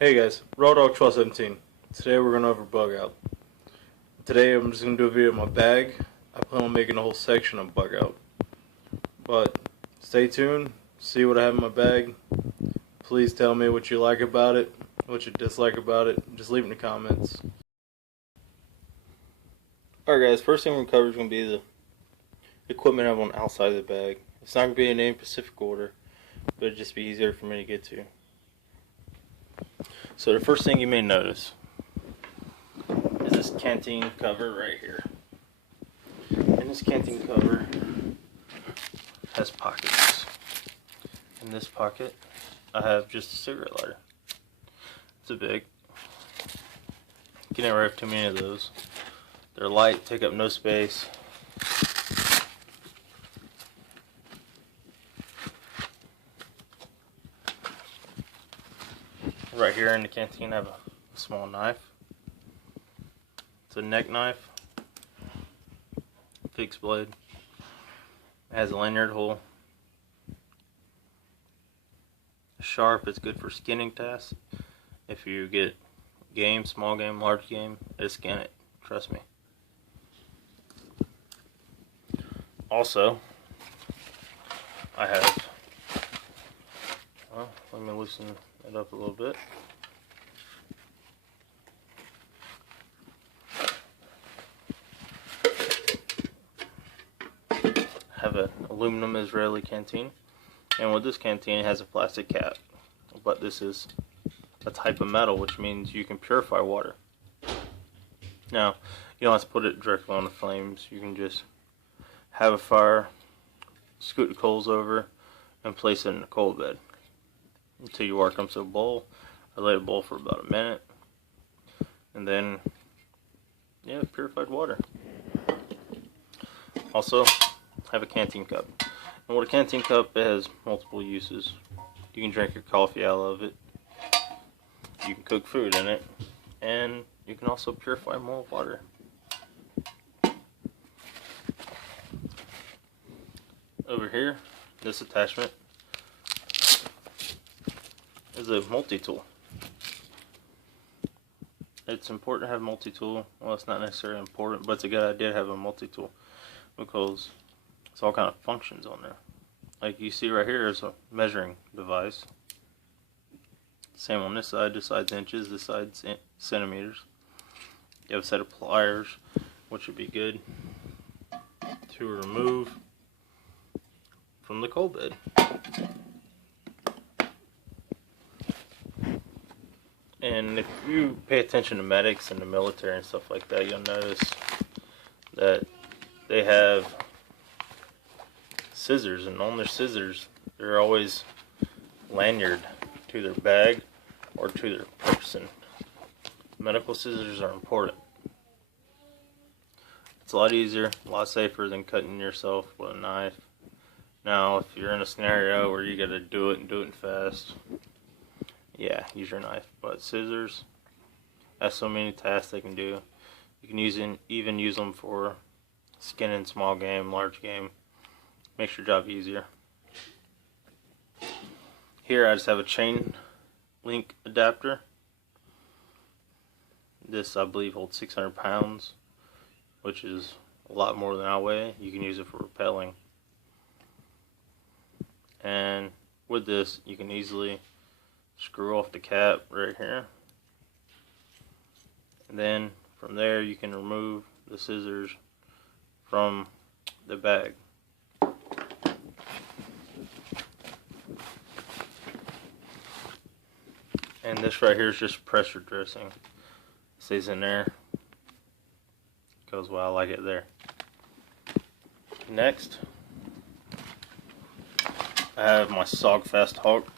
Hey guys, Raw Dog 1217. Today we're going over bug out. Today I'm just going to do a video of my bag. I plan on making a whole section on bug out. But stay tuned, see what I have in my bag. Please tell me what you like about it, what you dislike about it. Just leave it in the comments. Alright guys, first thing we're going to cover is going to be the equipment I have on the outside of the bag. It's not going to be in any specific order, but it'll just be easier for me to get to. So the first thing you may notice is this canteen cover right here. And this canteen cover has pockets. In this pocket I have just a cigarette lighter. It's a big. You can never have too many of those. They're light, take up no space. Right here in the canteen I have a small knife. It's a neck knife, fixed blade. It has a lanyard hole. Sharp, it's good for skinning tasks. If you get game, small game, large game, it'll skin it, trust me. Also, I have, well, let me loosen it up a little bit. I have an aluminum Israeli canteen, and with this canteen it has a plastic cap, but this is a type of metal, which means you can purify water. Now, you don't have to put it directly on the flames. You can just have a fire, scoot the coals over, and place it in a coal bed until your water comes to a boil. I let it boil for about a minute, and then, yeah, purified water. Also, have a canteen cup. And with a canteen cup, it has multiple uses. You can drink your coffee out of it, you can cook food in it, and you can also purify more water. Over here, this attachment is a multi-tool. It's important to have a multi-tool. Well, it's not necessarily important, but it's a good idea to have a multi-tool because it's all kind of functions on there. Like you see right here is a measuring device. Same on this side's inches, this side's centimeters. You have a set of pliers, which would be good to remove from the coal bed. And if you pay attention to medics and the military and stuff like that, you'll notice that they have scissors, and on their scissors they're always lanyard to their bag or to their person. Medical scissors are important. It's a lot easier, a lot safer than cutting yourself with a knife. Now, if you're in a scenario where you gotta do it and do it fast, yeah, use your knife. But scissors have so many tasks they can do. You can even use them for skinning small game, large game. Makes your job easier. Here I just have a chain link adapter. This I believe holds 600 pounds, which is a lot more than I weigh. You can use it for rappelling. And with this you can easily screw off the cap right here, and then from there you can remove the scissors from the bag. And this right here is just pressure dressing. Stays in there, goes well. I like it there. Next, I have my Sogfast Hawk.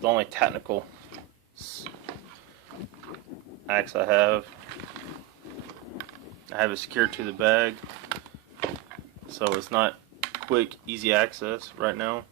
The only technical axe I have it secured to the bag, so it's not quick, easy access right now,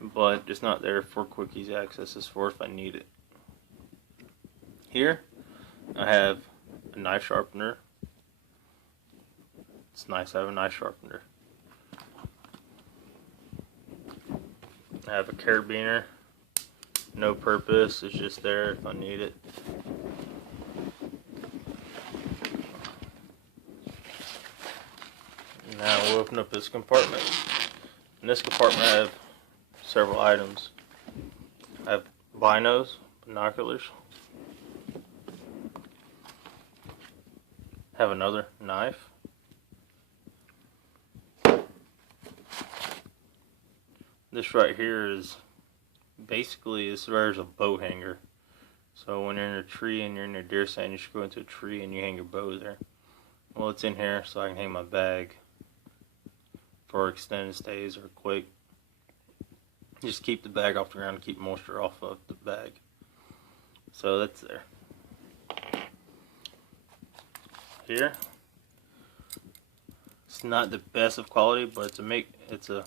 but it's not there for quick, easy access. It's for if I need it. Here I have a knife sharpener. It's nice to have a knife sharpener. I have a carabiner No purpose, it's just there if I need it. Now we'll open up this compartment. In this compartment I have several items. I have binos, binoculars. Have another knife. This right here is basically, this there's a bow hanger. So when you're in a tree and you're in your deer stand, you should go into a tree and you hang your bow there. Well, it's in here so I can hang my bag for extended stays or quick. Just keep the bag off the ground and keep moisture off of the bag. So that's there. Here, it's not the best of quality, but it's a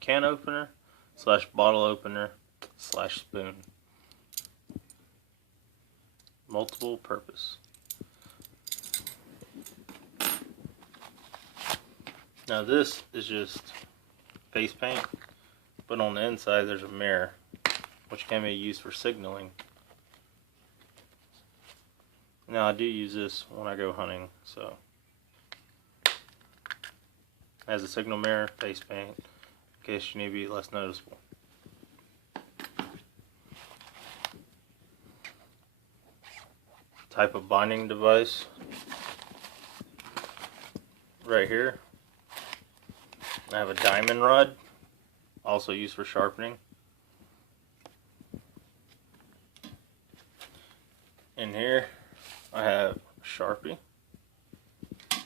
can opener slash bottle opener slash spoon. Multiple purpose. Now this is just face paint, but on the inside there's a mirror, which can be used for signaling. Now I do use this when I go hunting, so as a signal mirror, face paint, in case you need to be less noticeable. Type of binding device right here. I have a diamond rod, also used for sharpening. In here I have a Sharpie.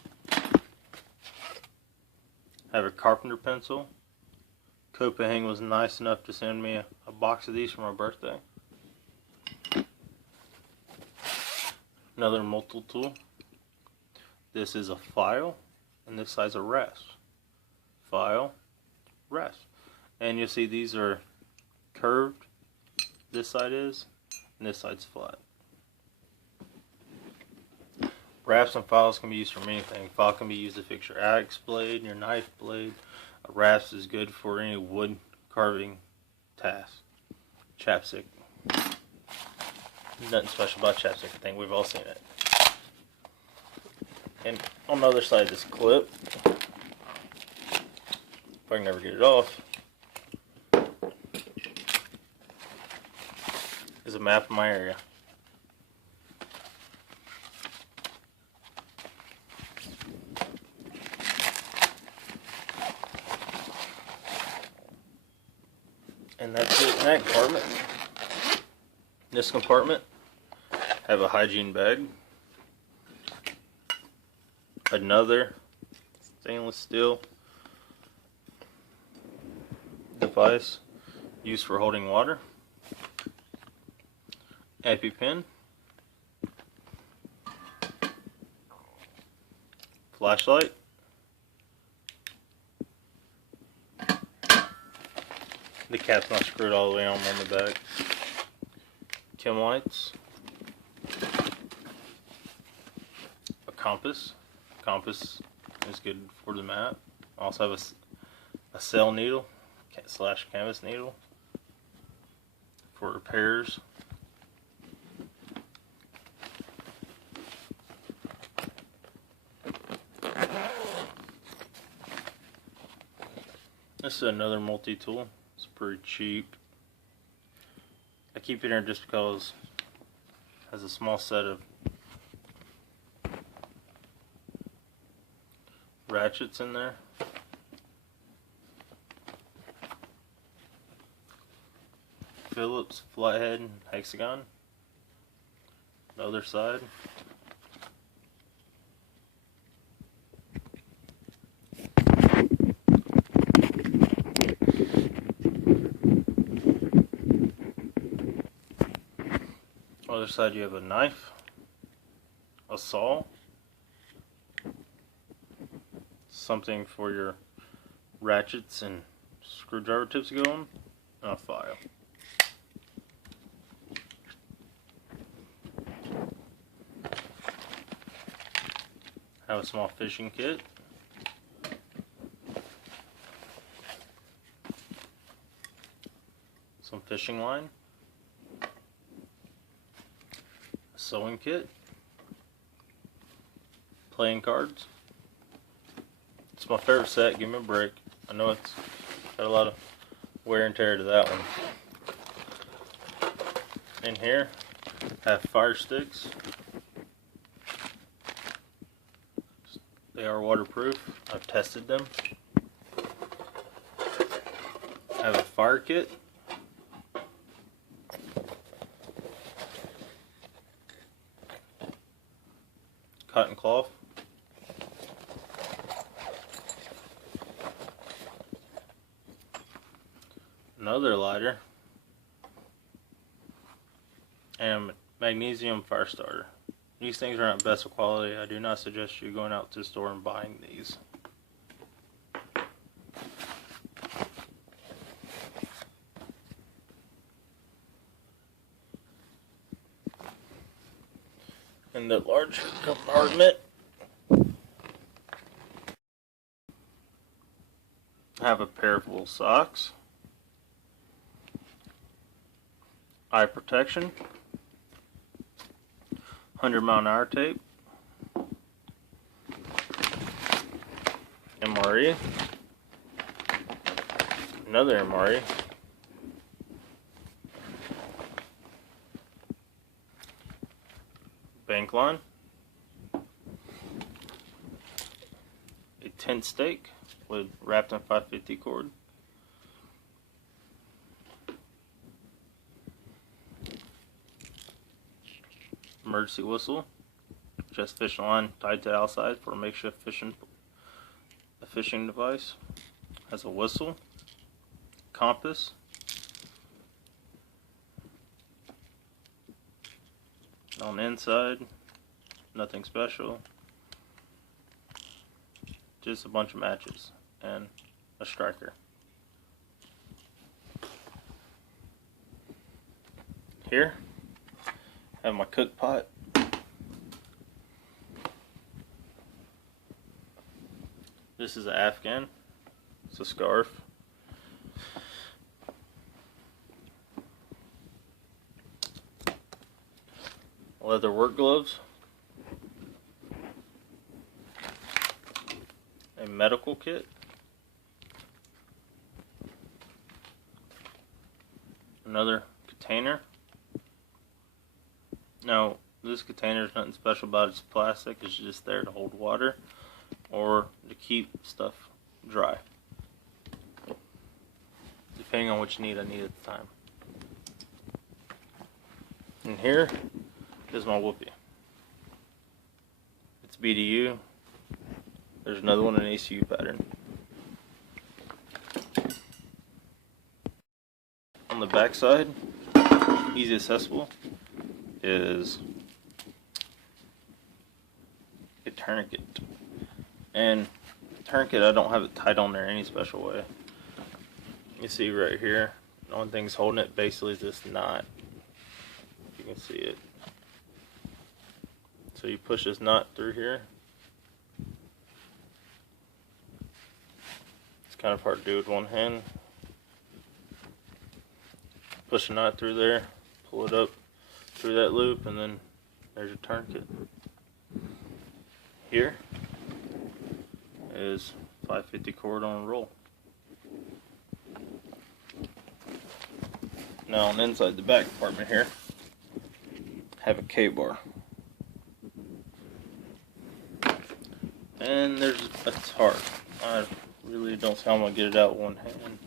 I have a carpenter pencil. Copenhagen was nice enough to send me a box of these for my birthday. Another multi-tool. This is a file, and this side's a rasp. File, rasp. And you'll see these are curved. This side is, and this side's flat. Rasps and files can be used for anything. File can be used to fix your axe blade and your knife blade. A rasp is good for any wood carving task. Chapstick. Nothing special about chapstick. I think we've all seen it. And on the other side of this clip, if I can never get it off, is a map of my area. And that's it in that compartment. This compartment, I have a hygiene bag, another stainless steel device used for holding water, EpiPen, flashlight, the cap's not screwed all the way on the back, chem lights, a compass. Compass is good for the map. I also have a cell needle slash canvas needle for repairs. This is another multi-tool. It's pretty cheap. I keep it here just because it has a small set of ratchets in there. Phillips, flathead, and hexagon. The other side. Other side you have a knife, a saw, something for your ratchets and screwdriver tips to go on, and a file. I have a small fishing kit. Some fishing line. sewing kit, playing cards. It's my favorite set. Give me a break. I know it's got a lot of wear and tear to that one. In here, I have fire sticks. They are waterproof. I've tested them. I have a fire kit. Cotton cloth. Another lighter. And magnesium fire starter. These things are not best of quality. I do not suggest you going out to the store and buying these. In the large compartment, I have a pair of wool socks, eye protection, 100-mile-an-hour tape, MRE, another MRE, bank line, a tent stake with wrapped in 550 cord, emergency whistle, just fishing line tied to the outside for a makeshift fishing device, has a whistle, compass, on the inside, nothing special, just a bunch of matches and a striker. Here, I have my cook pot. This is an Afghan. It's a scarf. Leather work gloves. A medical kit. Another container. Now, this container is nothing special about it. It's plastic. It's just there to hold water or to keep stuff dry, depending on what you need. I need at the time. And here is my whoopee. It's BDU. There's another one in ACU pattern. On the back side, easy accessible, is a tourniquet. And tourniquet, I don't have it tied on there any special way. You see right here, the only thing's holding it basically is this knot. You can see it. So you push this knot through here. It's kind of hard to do with one hand. Push the knot through there, pull it up through that loop, and then there's your tourniquet. Here is 550 cord on a roll. Now on inside the back compartment here, have a K-bar. And there's a tarp. I really don't see how I'm going to get it out with one hand.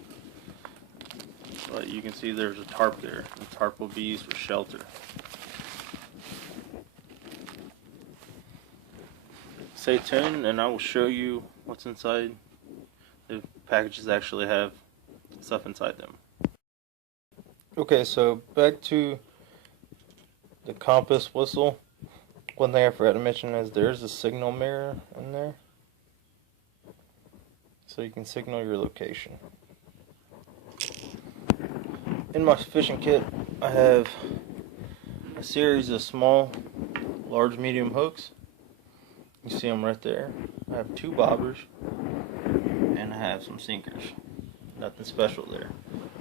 But you can see there's a tarp there. The tarp will be used for shelter. Stay tuned and I will show you what's inside. The packages actually have stuff inside them. Okay, so back to the compass whistle. One thing I forgot to mention is there's a signal mirror in there, so you can signal your location. In my fishing kit, I have a series of small, large, medium hooks. You see them right there. I have 2 bobbers, and I have some sinkers. Nothing special there.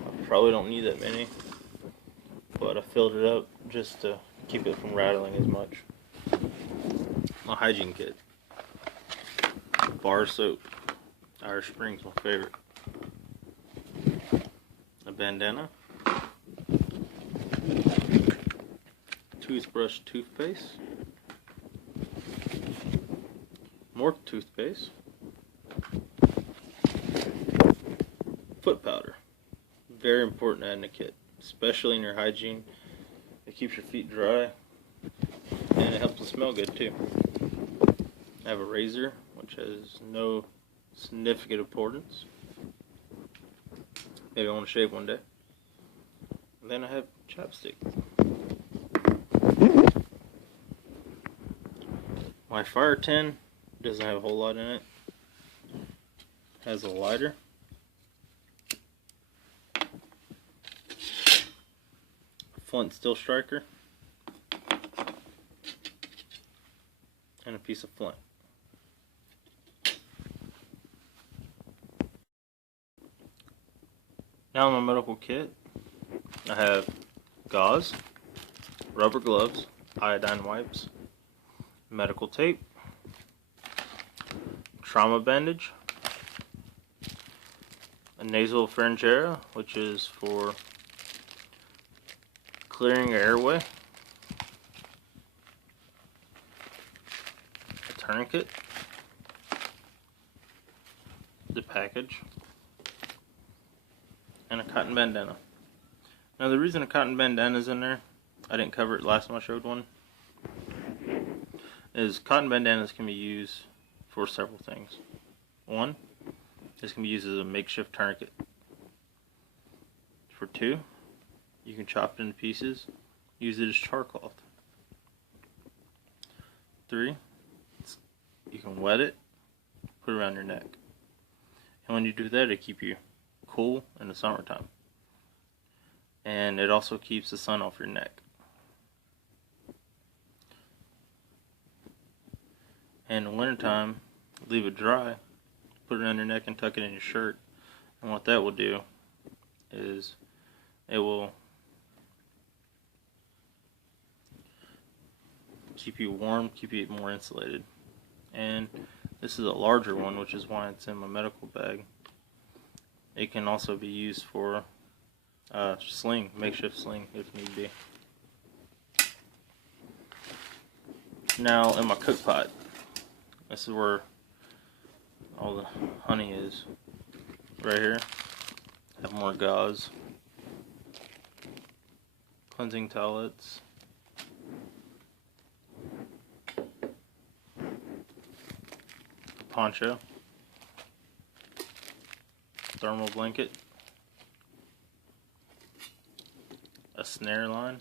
I probably don't need that many, but I filled it up just to keep it from rattling as much. My hygiene kit. Bar soap. Irish Spring's my favorite. A bandana. Toothbrush, toothpaste. More toothpaste. Foot powder. Very important in the kit, especially in your hygiene. It keeps your feet dry and it helps them smell good too. I have a razor, which has no significant importance. Maybe I want to shave one day. And then I have chapstick. My fire tin doesn't have a whole lot in it. Has a lighter. Flint steel striker. And a piece of flint. Now in my medical kit, I have gauze, rubber gloves, iodine wipes, medical tape, trauma bandage, a nasal pharyngera, which is for clearing your airway, a tourniquet, the package, and a cotton bandana. Now the reason a cotton bandana is in there, I didn't cover it last time I showed one, is cotton bandanas can be used for several things. One, this can be used as a makeshift tourniquet. For two, you can chop it into pieces, use it as charcloth. Three, you can wet it, put it around your neck. And when you do that, it keeps you cool in the summertime. And it also keeps the sun off your neck. And in the wintertime, leave it dry, put it around your neck and tuck it in your shirt. And what that will do is it will keep you warm, keep you more insulated. And this is a larger one, which is why it's in my medical bag. It can also be used for sling, makeshift sling if need be. Now in my cook pot, this is where all the honey is. Right here, I have more gauze, cleansing towelettes, poncho, thermal blanket, a snare line,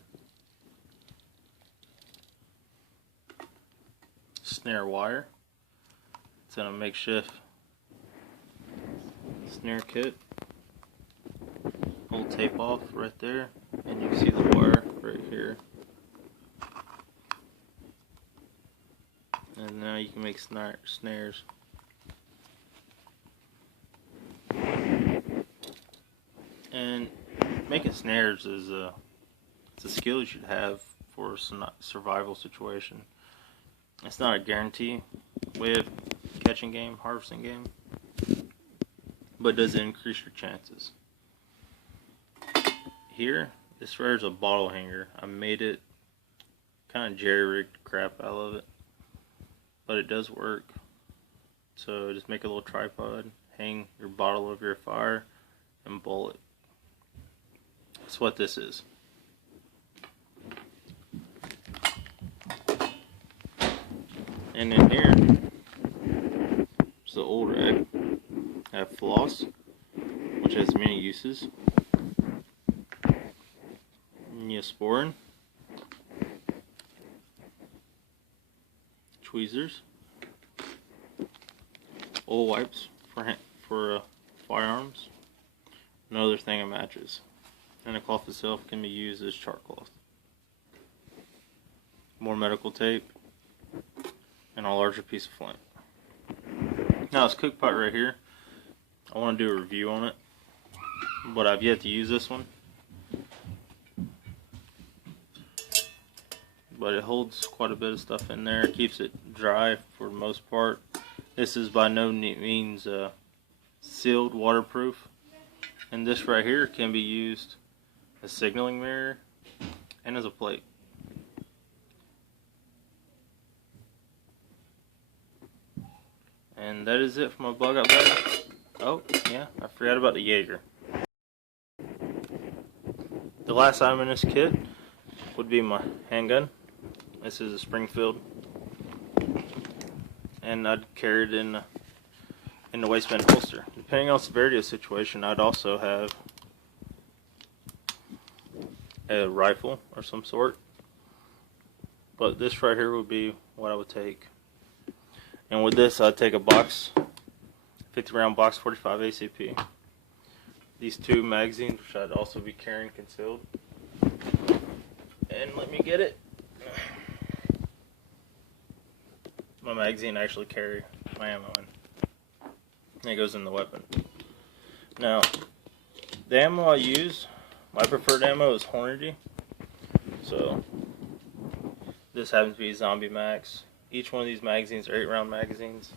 snare wire. It's in a makeshift snare kit. Pull tape off right there, and you can see the wire right here. And now you can make snares. And making snares is it's a skill you should have for a survival situation. It's not a guarantee way of catching game, harvesting game, but does increase your chances. Here, this right here is a bottle hanger. I made it kind of jerry-rigged crap out of it, but it does work. So just make a little tripod, hang your bottle over your fire, and bowl it. That's what this is. And in here, it's the old rag. I have floss, which has many uses. Neosporin, tweezers, oil wipes for firearms, another thing of matches, and the cloth itself can be used as charcloth. More medical tape, and a larger piece of flint. Now this cook pot right here, I want to do a review on it, but I've yet to use this one. but it holds quite a bit of stuff in there. It keeps it dry for the most part. This is by no means sealed, waterproof, and this right here can be used as a signaling mirror and as a plate. And that is it for my bug out bag. Oh yeah, I forgot about the Jaeger. The last item in this kit would be my handgun. This is a Springfield, and I'd carry it in the waistband holster. Depending on the severity of the situation, I'd also have a rifle or some sort. But this right here would be what I would take. And with this, I'd take a box, 50 round box 45 ACP. These two magazines, which I'd also be carrying concealed. And let me get it. My magazine actually carry my ammo in. And it goes in the weapon. Now, the ammo I use, my preferred ammo is Hornady. So, this happens to be Zombie Max. Each one of these magazines are 8 round magazines.